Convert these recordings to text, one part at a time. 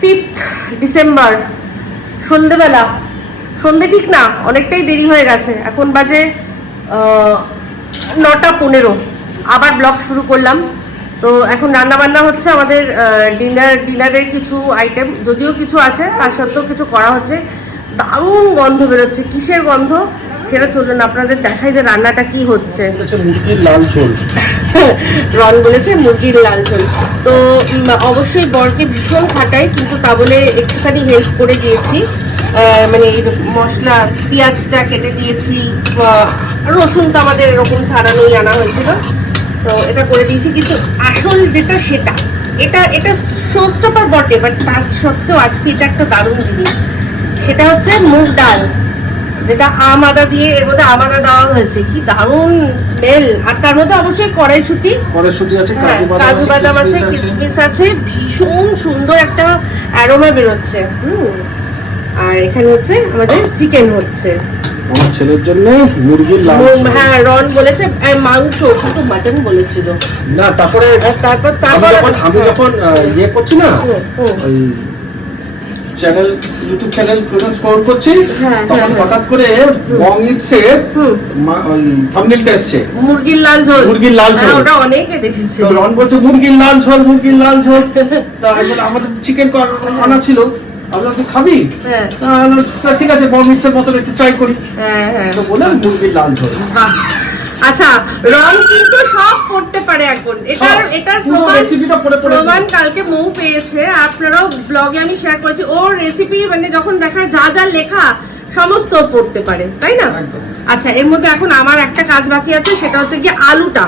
Fifth December সন্ধেবেলা। সন্ধে ঠিক না, অনেকটাই দেরি হয়ে গেছে। এখন বাজে নটা পনেরো। আবার ব্লগ শুরু করলাম। তো এখন রান্না বান্না হচ্ছে আমাদের ডিনার ডিনারের কিছু আইটেম যদিও কিছু আছে, তার সত্ত্বেও কিছু করা হচ্ছে। দারুণ গন্ধ বেরোচ্ছে। কিসের গন্ধ? সেটা চলুন আপনাদের দেখাই যে রান্নাটা কি হচ্ছে। মুরগির লাল ঝোল। রন বলেছে মুরগির লাল ঝোল। তো অবশ্যই বরকে ভীষণ খাটাই কিন্তু তা বলে একটুখানি হেল্প করে দিয়েছি। মানে মশলা পেঁয়াজটা কেটে দিয়েছি রসুন তো আমাদের এরকম ছাড়ানোই আনা হয়েছিল। তো এটা করে দিয়েছি কিন্তু আসল যেটা সেটা। এটা এটা শোস্টপার বটে বাট তার সত্ত্বেও আজকে এটা একটা দারুণ জিনিস। সেটা হচ্ছে মুগ ডাল। যেটা আম আদা দিয়ে এর মধ্যে আম আদা দেওয়া হয়েছে। কি দারুণ স্মেল আর তার মধ্যে অবশ্যই কড়াইশুটি। কড়াইশুটি আছে হ্যাঁ, কাজু কাজু বাদাম আছে কিসমিস আছে। ভীষণ সুন্দর একটা অ্যারোমা বেরোচ্ছে। হুম। আর এখানে হচ্ছে আমাদের চিকেন হচ্ছে। আমার ছেলের জন্য মুরগির লাল হ্যাঁ রন বলেছে মাংস কিন্তু মাটন বলেছিল। না তারপরে তারপর তারপর আমি যখন ইয়ে করছি না চ্যানেল ইউটিউব চ্যানেল স্ক্রল করছি হ্যাঁ, তখন হ্যাঁ, হ্যাঁ। হঠাৎ করে বং ইটসের হুম। ওই থাম্বনেলটা এসছে। মুরগির লাল ঝোল। মুরগির লাল ঝোল। হ্যাঁ, ওটা অনেকে দেখেছে। তো রন বলছে মুরগির লাল ঝোল মুরগির লাল ঝোল। তা আমি আমাদের চিকেন আনা ছিল। আমি বললাম, তুই খাবি? হ্যাঁ। তা তা ঠিক আছে বং ইটসের মতন একটু ট্রাই করি। হ্যাঁ হ্যাঁ। তো বলে মুরগির লাল ঝোল। আচ্ছা রন কিন্তু সব করতে পারে এখন। এটার। এটার প্রমাণ কালকে মৌ পেয়েছে। আপনারাও ব্লগে আমি শেয়ার করেছি। ওর রেসিপি মানে যখন দেখা যা যা লেখা সমস্ত পড়তে পারে তাই না? আচ্ছা এর মধ্যে এখন আমার একটা কাজ বাকি আছে সেটা হচ্ছে কি আলুটা।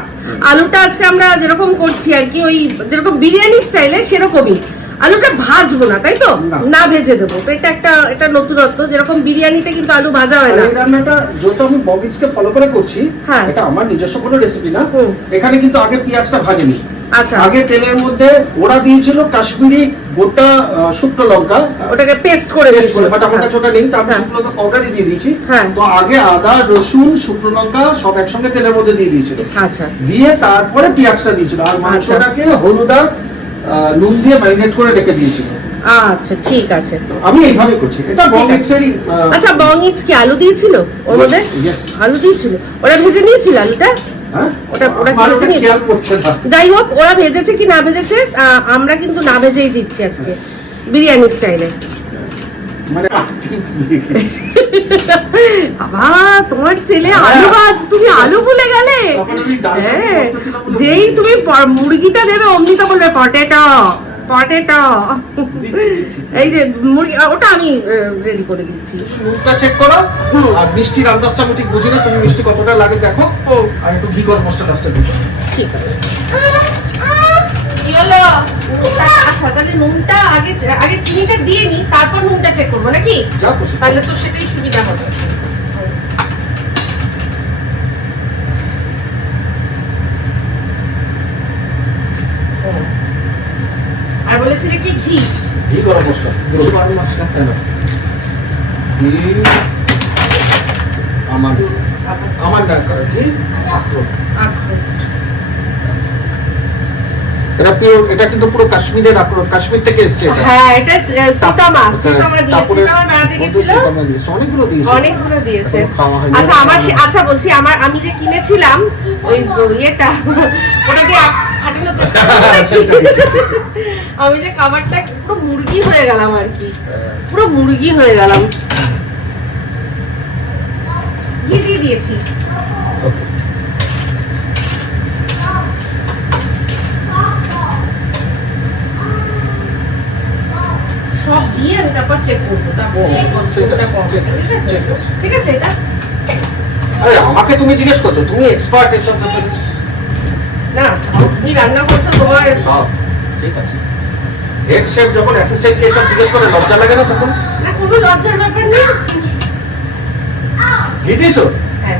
আলুটা আজকে আমরা যেরকম করছি আর কি ওই যেরকম বিরিয়ানি স্টাইলে সেরকমই। আলুটা ভাজবো না তাই তো? না। ভেজে দেবো। তো এটা একটা এটা নতুনত্ব যেরকম বিরিয়ানিতে কিন্তু আলু ভাজা হয় না। এই রান্নাটা যেহেতু আমি ববিটসকে ফলো করে করছি হ্যাঁ। এটা আমার নিজস্ব কোনো রেসিপি না। এখানে কিন্তু আগে পেঁয়াজটা ভাজেনি। আচ্ছা। আগে তেলের মধ্যে ওরা দিয়েছিল কাশ্মীরি গোটা শুকনো লঙ্কা। ওটাকে পেস্ট করে পেস্ট। করে বাট আমার কাছে ওটা নেই তো আমি হ্যাঁ। শুকনো লঙ্কা পাউডারই দিয়ে দিয়েছি। হ্যাঁ। তো আগে আদা রসুন শুকনো লঙ্কা সব একসঙ্গে তেলের মধ্যে দিয়ে দিয়েছিল। আচ্ছা। দিয়ে তারপরে পেঁয়াজটা দিয়েছিল। আর মাংসটাকে হলুদ আর নুন দিয়ে ম্যারিনেট করে রেখে দিয়েছিল। আচ্ছা ঠিক আছে। আমি এইভাবে করছি। এটা বং ইটসেরই আচ্ছা বং ইটস কি আলু দিয়েছিল ওর মধ্যে. আলু দিয়েছিল? ওরা ভেজে নিয়েছিল আলুটা? হ্যাঁ? ওটা- ওটা যাই হোক ওরা ভেজেছে কি না ভেজেছে আমরা কিন্তু না ভেজেই দিচ্ছি আজকে। বিরিয়ানি স্টাইলে। মানে তোমার ছেলে হ্যাঁ। আলু ভাজ তুমি আলু ভুলে গেলে? হ্যাঁ যেই তুমি মুরগিটা দেবে অমনি তো বলবে পটেটো পটেটো। এই যে মুরগি ওটা আমি রেডি করে দিচ্ছি। নুনটা চেক করো। আর মিষ্টির আন্দাজটা আমি ঠিক বুঝি না তুমি মিষ্টি কতটা লাগে দেখো। আর একটু ঘি গরম মশলা ঠিক আছে। কি হলো? আচ্ছা তাহলে নুনটা আগে আগে চিনিটা দিয়ে নি তারপর নুনটা চেক করব নাকি? তাহলে তো সেটাই সুবিধা হবে। আর বলেছিলে কি ঘি? ঘি গরম মশলা। গরম মশলা। কেন? ঘি আমার আমার না করো ঘি আখরোট। এটা পিওর এটা কিন্তু পুরো কাশ্মীরের কাশ্মীর থেকে এসেছে এটা। হ্যাঁ এটা আহ, সীতামা হ্যাঁ, সীতামা দিয়েছে সীতামা বেড়াতে গেছিল অনেকগুলো দিয়েছে। অনেকগুলো দিয়েছে। আচ্ছা আমার আচ্ছা বলছি আমার আমি যে কিনেছিলাম ওই ইয়েটা ওটা দিয়ে ফাটানোর চেষ্টা করেছি। আমি যে খাবারটা পুরো মুরগি হয়ে গেলাম আর কি। পুরো মুরগি হয়ে গেলাম। ঘি দিয়ে দিয়েছি। Okay. তারপর চেক করব তারপর ঠিক আছে, ঠিক আছে, এটা? আরে আমাকে তুমি জিজ্ঞেস করছ তুমি এক্সপার্ট এসব ব্যাপারে? না তুমি রান্না করছ তোমার হ্যাঁ, ঠিক আছে। হেড শেফ যখন অ্যাসিস্ট্যান্টকে এসব জিজ্ঞেস করে লজ্জা লাগে না তখন? না কোনো লজ্জার ব্যাপার নেই। ঘি দিয়েছ? হ্যাঁ।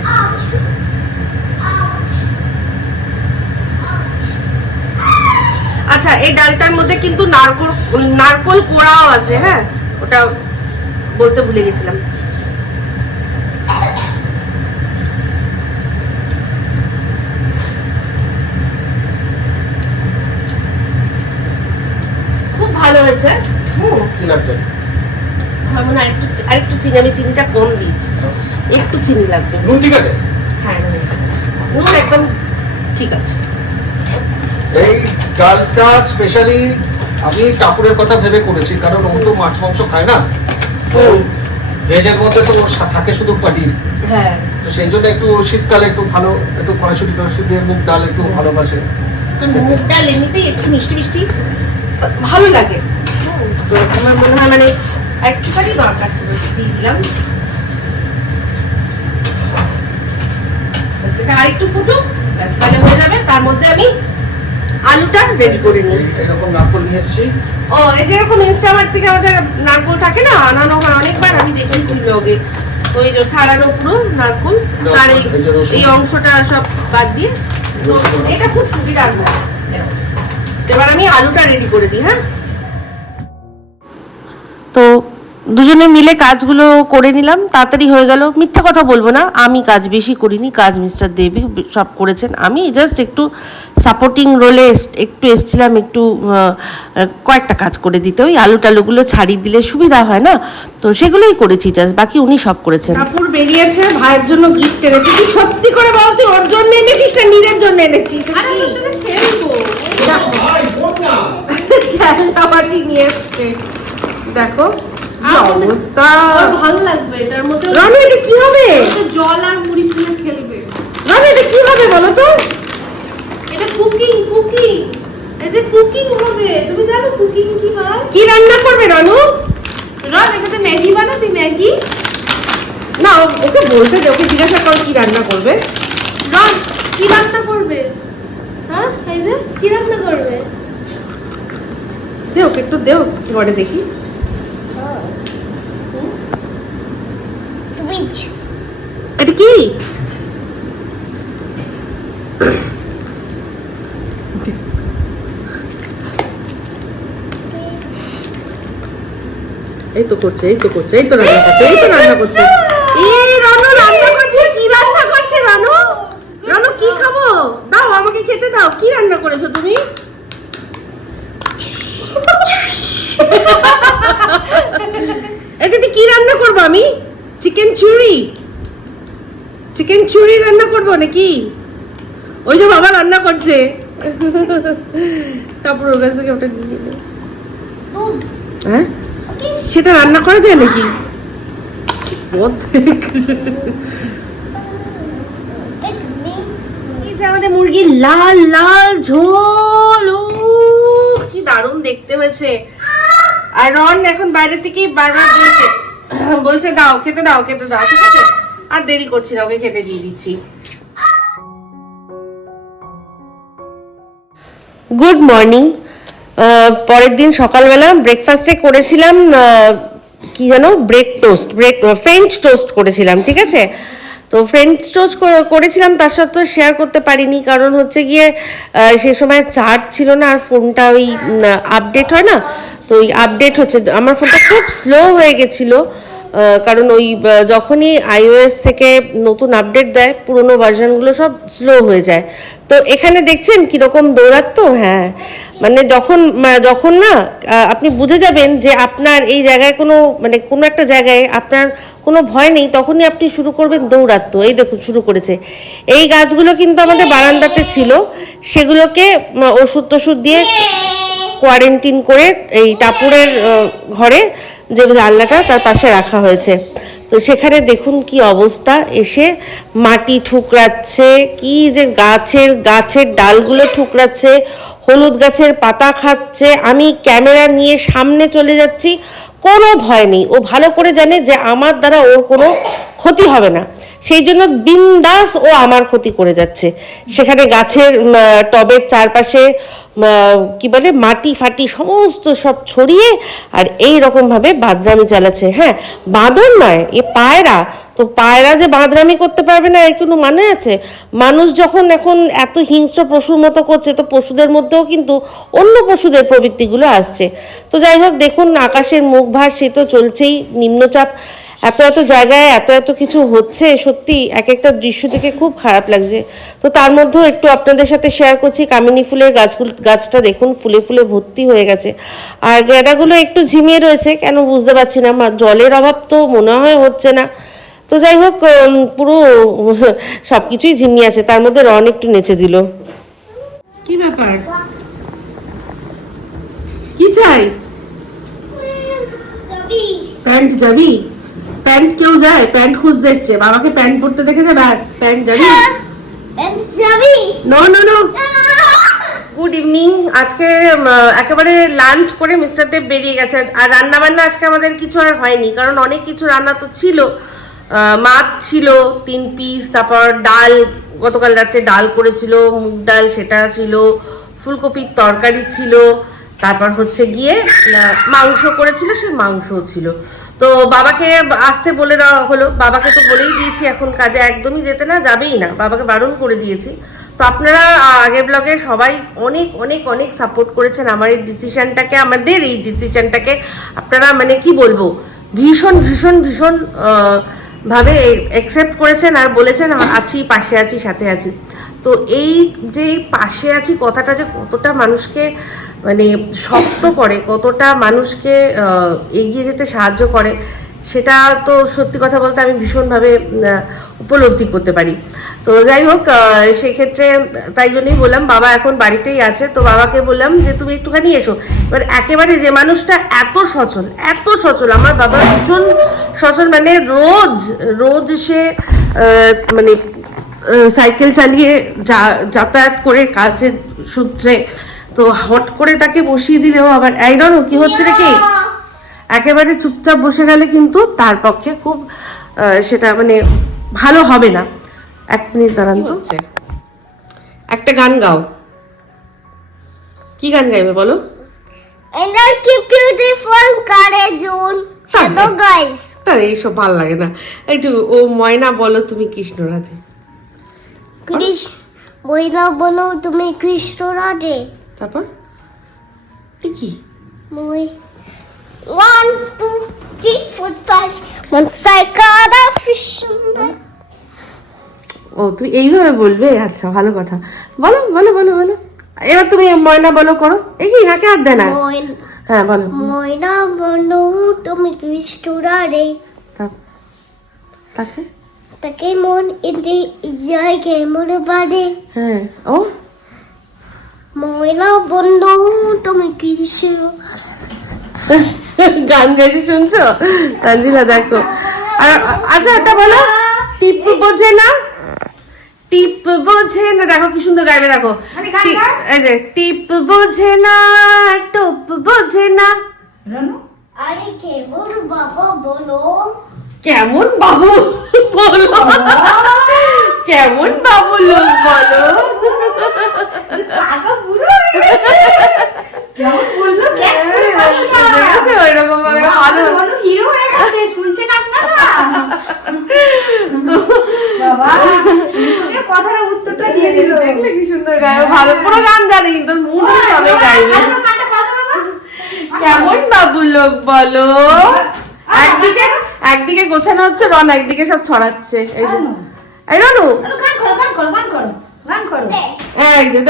আচ্ছা এই ডালটার মধ্যে কিন্তু নারকোল নারকোল কোড়াও আছে হ্যাঁ? ওটা বলতে ভুলে গেছিলাম। খুব ভালো হয়েছে। আমার আরেকটু আরেকটু চিনি আমি চিনিটা কম দিয়েছি। একটু চিনি লাগবে। নুন ঠিক আছে? হ্যাঁ নুন একদম ঠিক আছে। এই ডালটা স্পেশালি আমি কাপুরের কথা ভেবে করেছি কারণ ও তো মাছ মাংস খায় না। তো ভেজের মধ্যে তো থাকে শুধু পানির। হ্যাঁ। তো সেই জন্য একটু শীতকালে একটু ভালো একটু কড়াশুটি টড়াশুটি দিয়ে মুগ ডাল একটু ভালোবাসে। মুগ ডাল এমনিতেই একটু মিষ্টি মিষ্টি ভালো লাগে। তো আমার মনে হয় মানে একটুখানি দরকার ছিল দিয়ে দিলাম। এটা আরেকটু ফুটুক ব্যাস, তাহলে হয়ে যাবে। তার মধ্যে আমি আলুটা রেডি করে নিই। এরকম নারকল নিয়ে এসেছি। ও এই যেরকম ইনস্টামার্ট থেকে আমাদের নারকোল থাকে না? আনানো হয় অনেকবার আমি দেখেছি ব্লগে ওই যে ছাড়ানো পুরো নারকোল তার এই অংশটা সব বাদ দিয়ে। তো এটা খুব সুবিধার হয় এবার আমি আলুটা রেডি করে দিই হ্যাঁ? তো দুজনে মিলে কাজগুলো করে নিলাম। তাড়াতাড়ি হয়ে গেল। মিথ্যা কথা বলব না। আমি কাজ বেশি করিনি। কাজ মিস্টার দেবী সব করেছেন। আমি জাস্ট একটু সাপোর্টিং রোলে একটু এসছিলাম একটু কয়েকটা কাজ করে দিতে। ওই আলু টালুগুলো ছাড়িয়ে দিলে সুবিধা হয় না? তো সেগুলোই করেছি জাস্ট বাকি উনি সব করেছেন। কাপড় বেরিয়েছে ভাইয়ের জন্য গিফট এনেছি তুই সত্যি করে বল তুই ওর জন্য এনেছিস না নিজের জন্য এনেছিস? আরে ওর সাথে খেলব। খেলনাবাটি নিয়ে এসছে। দেখো অবস্থা। ভালো লাগবে এটার মধ্যে রনি এটা কি হবে? জল আর মুড়ি খেলবে। রনি এটা কি হবে বলো তো? কুকিং কুকিং এতে কুকিং হবে। তুমি জানো কুকিং কি হয়? কি রান্না করবে রানু? রন এটাতে ম্যাগি বানাবি ম্যাগি? না ও- ওকে বলতে দে ওকে জিজ্ঞাসা কর কি রান্না করবে। রন কি রান্না করবে? হ্যাঁ এই যে কি রান্না করবে? দে ওকে একটু কি করে দেখি। এটা কি? এই তো করছে এই তো করছে এই তো রান্না করছে এই তো রান্না করছে। এই রানু রান্না করছে কি রান্না করছে রানু? রানু কি খাব? দাও আমাকে খেতে দাও। কি রান্না করেছ তুমি? এটাতে কি রান্না করব আমি? চিকেন চুরি চিকেন চুরি রান্না করব নাকি? ওই যে বাবা রান্না করছে। তারপর ওর কাছ থেকে ওটা নিয়ে নিল হ্যাঁ? সেটা রান্না করা যায় নাকি? যে আমাদের মুরগির লাল লাল ঝোল কি দারুণ দেখতে হয়েছে। আর রন এখন বাইরে থেকেই বারবার বলছে বলছে দাও খেতে দাও খেতে দাও ঠিক আছে? আর দেরি করছি না ওকে খেতে দিয়ে দিচ্ছি। গুড মর্নিং পরের দিন সকালবেলা ব্রেকফাস্টে করেছিলাম কি যেন bread toast bread French toast করেছিলাম, ঠিক আছে? তো ফ্রেঞ্চ টোস্ট করেছিলাম, তার সত্ত্বেও শেয়ার করতে পারিনি, কারণ হচ্ছে গিয়ে সে সময় চার্জ ছিল না, আর ফোনটা ওই আপডেট হয় না? তো ওই আপডেট হচ্ছে, আমার ফোনটা খুব স্লো হয়ে গেছিল। কারণ ওই যখনই আইওএস থেকে নতুন আপডেট দেয়, পুরোনো ভার্সনগুলো সব স্লো হয়ে যায়। তো এখানে দেখছেন কীরকম দৌড়াতো হ্যাঁ। মানে যখন যখন না আপনি বুঝে যাবেন যে আপনার এই জায়গায় কোনো মানে কোনো একটা জায়গায় আপনার কোনো ভয় নেই, তখনই আপনি শুরু করবেন দৌড়াতো এই দেখুন, শুরু করেছে। এই গাছগুলো কিন্তু আমাদের বারান্দাতে ছিল। সেগুলোকে ওষুধ টষুধ দিয়ে কোয়ারেন্টিন করে এই টাপুরের ঘরে যে জানলাটা তার পাশে রাখা হয়েছে। তো সেখানে দেখুন কি অবস্থা, এসে মাটি ঠুকরাচ্ছে, কি যে গাছের গাছের ডালগুলো ঠুকরাচ্ছে, হলুদ গাছের পাতা খাচ্ছে, আমি ক্যামেরা নিয়ে সামনে চলে যাচ্ছি, কোনো ভয় নেই। ও ভালো করে জানে যে আমার দ্বারা ওর কোনো ক্ষতি হবে না। সেই জন্য বিন্দাস ও আমার ক্ষতি করে যাচ্ছে। সেখানে গাছের টবের চারপাশে কি বলে, মাটি ফাটি সমস্ত সব ছড়িয়ে আর এই রকম ভাবে বাদরামি চালাচ্ছে। হ্যাঁ বাঁদর নয়, এ পায়রা। তো পায়রা যে বাঁদরামি করতে পারবে না, এর কোনো মানে আছে? মানুষ যখন এখন এত হিংস্র পশুর মতো করছে, তো পশুদের মধ্যেও কিন্তু অন্য পশুদের প্রবৃত্তিগুলো আসছে। তো যাই হোক, দেখুন, আকাশের মুখ ভার, সে তো চলছেই, নিম্নচাপ। এত এত জায়গায় এত এত কিছু হচ্ছে সত্যি এক একটা দৃশ্য থেকে খুব খারাপ লাগছে। তো তার মধ্যেও একটু আপনাদের সাথে শেয়ার করছি কামিনী ফুলের গাছগুলো গাছটা দেখুন ফুলে ফুলে ভর্তি হয়ে গেছে। আর গেঁদাগুলো একটু ঝিমিয়ে রয়েছে কেন বুঝতে পারছি না মা- জলের অভাব তো মনে হয় হচ্ছে না। তো যাই হোক পুরো সব কিছুই ঝিমিয়ে আছে তার মধ্যে রন একটু নেচে দিল। কি ব্যাপার? কি চাই? প্যান্ট যাবি? প্যান্ট কেউ যায় প্যান্ট খুঁজতে এসছে। বাবাকে প্যান্ট পরতে দেখেছে ব্যাস প্যান্ট যাবি? যাবি? No no no good evening আজকে একেবারে লাঞ্চ করে মিস্টার দেব বেরিয়ে গেছে। আর রান্না বান্না আজকে আমাদের কিছু আর হয়নি কারণ অনেক কিছু রান্না তো ছিল। মাছ ছিল তিন পিস তারপর ডাল গতকাল রাত্রে ডাল করেছিল মুগ ডাল সেটা ছিল ফুলকপির তরকারি ছিল। তারপর হচ্ছে গিয়ে মাংস করেছিল, সে মাংসও ছিল। তো বাবাকে আসতে বলে দেওয়া হলো। বাবাকে তো বলেই দিয়েছি, এখন কাজে একদমই যেতে না, যাবেই না। বাবাকে বারণ করে দিয়েছি। তো আপনারা আগের ব্লগে সবাই অনেক অনেক অনেক সাপোর্ট করেছেন আমার এই ডিসিশনটাকে আমাদের এই ডিসিশনটাকে আপনারা মানে কি বলব, ভীষণ ভীষণ ভীষণ ভাবে অ্যাকসেপ্ট করেছেন আর বলেছেন আছি, পাশে আছি, সাথে আছি। তো এই যে পাশে আছি কথাটা যে কতটা মানুষকে মানে শক্ত করে কতটা মানুষকে এগিয়ে যেতে সাহায্য করে, সেটা তো সত্যি কথা বলতে আমি ভীষণভাবে উপলব্ধি করতে পারি। তো যাই হোক সেক্ষেত্রে তাই জন্যই বললাম, বাবা এখন বাড়িতেই আছে, তো বাবাকে বললাম যে তুমি একটুখানি এসো। এবার একেবারে যে মানুষটা এত সচল এত সচল, আমার বাবা ভীষণ সচল মানে রোজ রোজ সে মানে সাইকেল চালিয়ে যাতায়াত করে কাজের সূত্রে তো হট করে তাকে বসিয়ে দিলেও আবার এই রনো কি হচ্ছে নাকি? একেবারে চুপচাপ বসে গেলে কিন্তু তার পক্ষে খুব সেটা মানে ভালো হবে না। এক মিনিট দাঁড়ান তো। একটা গান গাও। কি গান গাইবে বলো? And I keep beautiful carriage Hello guys. তা এইসব ভালো লাগে না। একটু ও ময়না বলো তুমি কৃষ্ণ রাধে। কৃষ্ণ মহিলা বলো তুমি কৃষ্ণ রাধে। তারপর? কি মই one two three four five one সাইকার Krishna ও তুই এইভাবে বলবে? আচ্ছা ভালো কথা। বলো বলো বলো বলো। এবার তুমি ময়না বলো করো। এই কি নাকে হাত দেয় না? হ্যাঁ বলো। ময়না বলো তুমি কৃষ্ণ রাধে তা- তাকে? তাকে মন ইন্দি যায় কেমন বাদে হ্যাঁ ও? ময়না বন্ধু তুমি কৃষ্ণ গান গাইছে শুনছো? তানজিলা দেখো। আচ্ছা এটা বলো। টিপ বোঝে না? টিপ বোঝে না দেখো কি সুন্দর গাইবে দেখো। টিপ বোঝে না টপ বোঝে না। আরে কেমন বাবা বলো। কেমন বাবু? বলো। কেমন বাবু লোক বলো ভালো উত্তরটা দিয়ে দিল। দেখলে কি সুন্দর পুরো গান জানে কিন্তু মুড তবে গাইবে। কেমন বাবু। লোক বলো? একদিকে একদিকে গোছানো হচ্ছে রন একদিকে সব ছড়াচ্ছে। এই যে। এই রনু। গান করো গান করো গান করো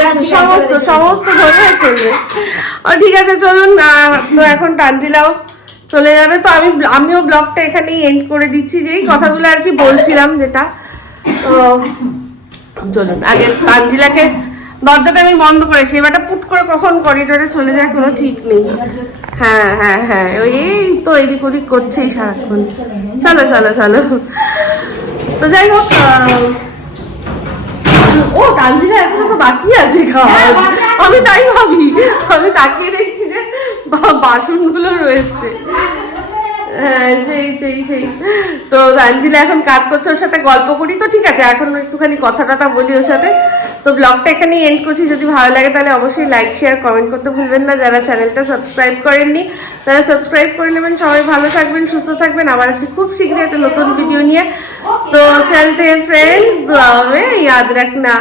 গান সমস্ত সমস্ত ধরে ফেলবে ও ঠিক আছে চলুন তো এখন তানজিলাও চলে যাবে। তো আমি আমিও ব্লগটা এখানেই এন্ড করে দিচ্ছি। যে কথাগুলো আর কি বলছিলাম যেটা। তো চলুন আগে তানজিলাকে দরজাটা আমি বন্ধ করে সেবাটা পুট করে কখন করিডোরে চলে যায় কোনো ঠিক নেই। হ্যাঁ হ্যাঁ হ্যাঁ ওই এই তো এদিক ওদিক করছেই সারাক্ষণ। চলো চলো চলো। তো যাই হোক ও তানজিলা এখনও তো বাকি আছে খাওয়া আমি তাই ভাবি আমি তাকিয়ে দেখছি যে বাসনগুলো রয়েছে। হ্যাঁ সেই সেই সেই। তো রঞ্জিলা এখন কাজ করছে ওর সাথে গল্প করি। তো ঠিক আছে এখন একটুখানি কথা টথা বলি ওর সাথে। তো ব্লগটা এখানেই এন্ড করছি। যদি ভালো লাগে তাহলে অবশ্যই লাইক শেয়ার কমেন্ট করতে ভুলবেন না। যারা চ্যানেলটা সাবস্ক্রাইব করেননি তারা সাবস্ক্রাইব করে নেবেন। সবাই ভালো থাকবেন সুস্থ থাকবেন। আবার আসি খুব শীঘ্রই একটা নতুন ভিডিও নিয়ে। তো চলতে ফ্রেন্ডস দুয়া হবে ইয়াদ রাখনা।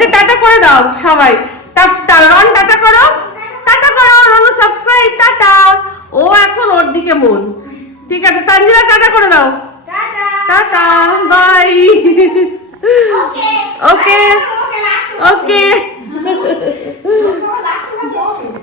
যে টাটা করে দাও সবাই। টাটা রন টাটা করো। টাটা করো রন সাবস্ক্রাইব টাটা। ও এখন ওর দিকে মন। ঠিক আছে তানজিলা টাটা করে দাও। Tata. Tata bye okay Okay.